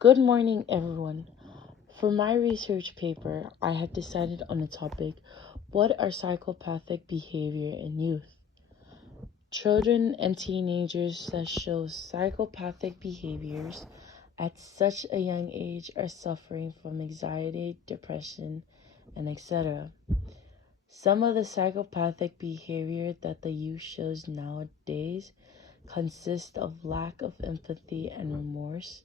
Good morning, everyone. For my research paper, I have decided on the topic, what are psychopathic behavior in youth? Children and teenagers that show psychopathic behaviors at such a young age are suffering from anxiety, depression, and etc. Some of the psychopathic behavior that the youth shows nowadays consist of lack of empathy and remorse,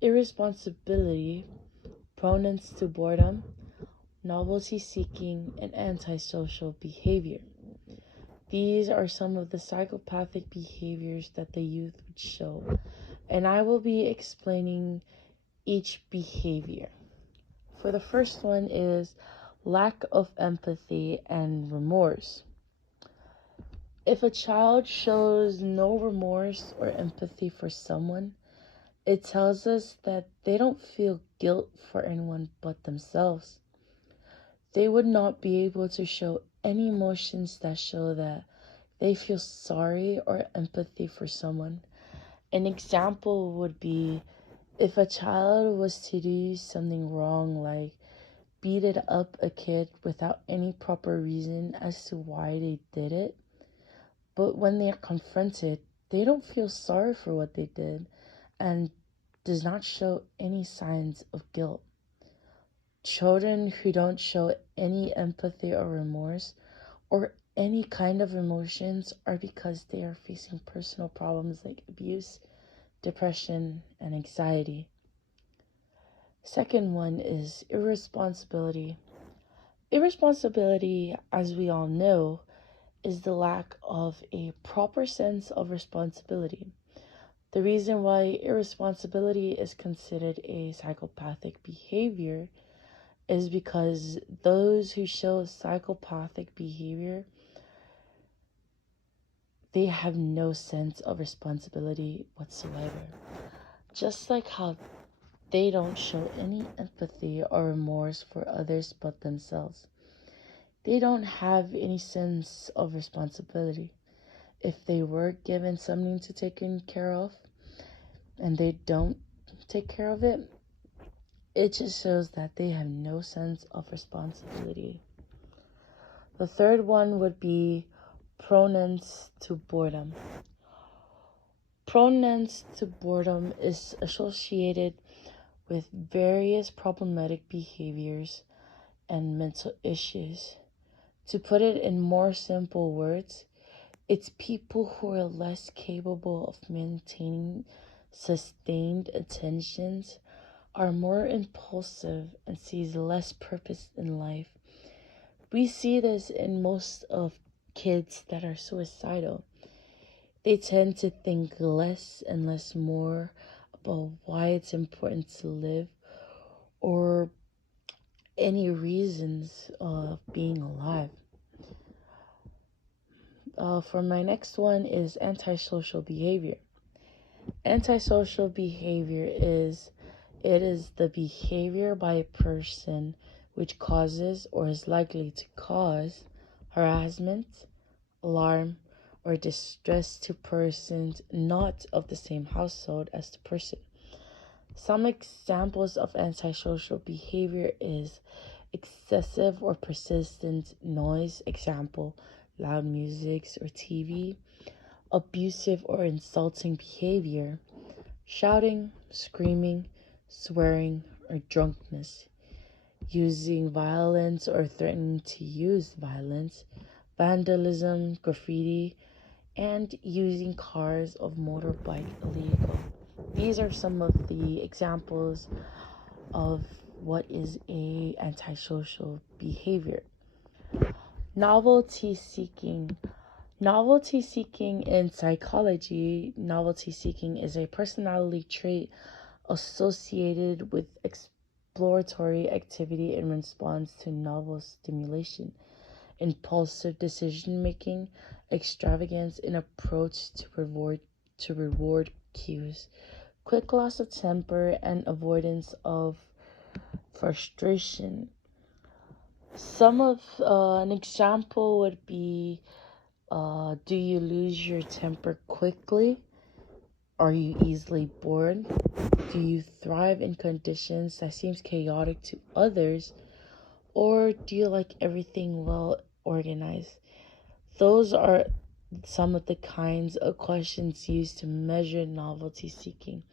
irresponsibility, proneness to boredom, novelty seeking, and antisocial behavior. These are some of the psychopathic behaviors that the youth would show, and I will be explaining each behavior. For the first one is lack of empathy and remorse. If a child shows no remorse or empathy for someone, it tells us that they don't feel guilt for anyone but themselves. They would not be able to show any emotions that show that they feel sorry or empathy for someone. An example would be if a child was to do something wrong, like beat it up a kid without any proper reason as to why they did it, but when they are confronted, they don't feel sorry for what they did and does not show any signs of guilt. Children who don't show any empathy or remorse or any kind of emotions are because they are facing personal problems like abuse, depression, and anxiety. Second one is irresponsibility. Irresponsibility, as we all know, is the lack of a proper sense of responsibility. The reason why irresponsibility is considered a psychopathic behavior is because those who show psychopathic behavior, they have no sense of responsibility whatsoever. Just like how they don't show any empathy or remorse for others but themselves. They don't have any sense of responsibility. If they were given something to take care of and they don't take care of it, it just shows that they have no sense of responsibility. The third one would be proneness to boredom. Proneness to boredom is associated with various problematic behaviors and mental issues. To put it in more simple words, it's people who are less capable of maintaining sustained attentions, are more impulsive, and sees less purpose in life. We see this in most of kids that are suicidal. They tend to think less and less more about why it's important to live or any reasons of being alive. For my next one is antisocial behavior. Antisocial behavior is the behavior by a person which causes or is likely to cause harassment, alarm, or distress to persons not of the same household as the person. Some examples of antisocial behavior is excessive or persistent noise, example, loud music or TV, abusive or insulting behavior, shouting, screaming, swearing, or drunkenness, using violence or threatening to use violence, vandalism, graffiti, and using cars of motorbike illegal. These are some of the examples of what is a antisocial behavior. Novelty seeking. Novelty seeking in psychology, novelty seeking is a personality trait associated with exploratory activity in response to novel stimulation, impulsive decision making, extravagance in approach to reward cues, quick loss of temper, and avoidance of frustration. Some of an example would be, do you lose your temper quickly? Are you easily bored? Do you thrive in conditions that seems chaotic to others, or do you like everything well organized? Those are some of the kinds of questions used to measure novelty seeking,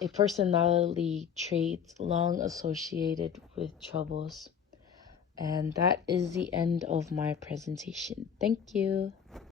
a personality trait long associated with troubles. And that is the end of my presentation. Thank you.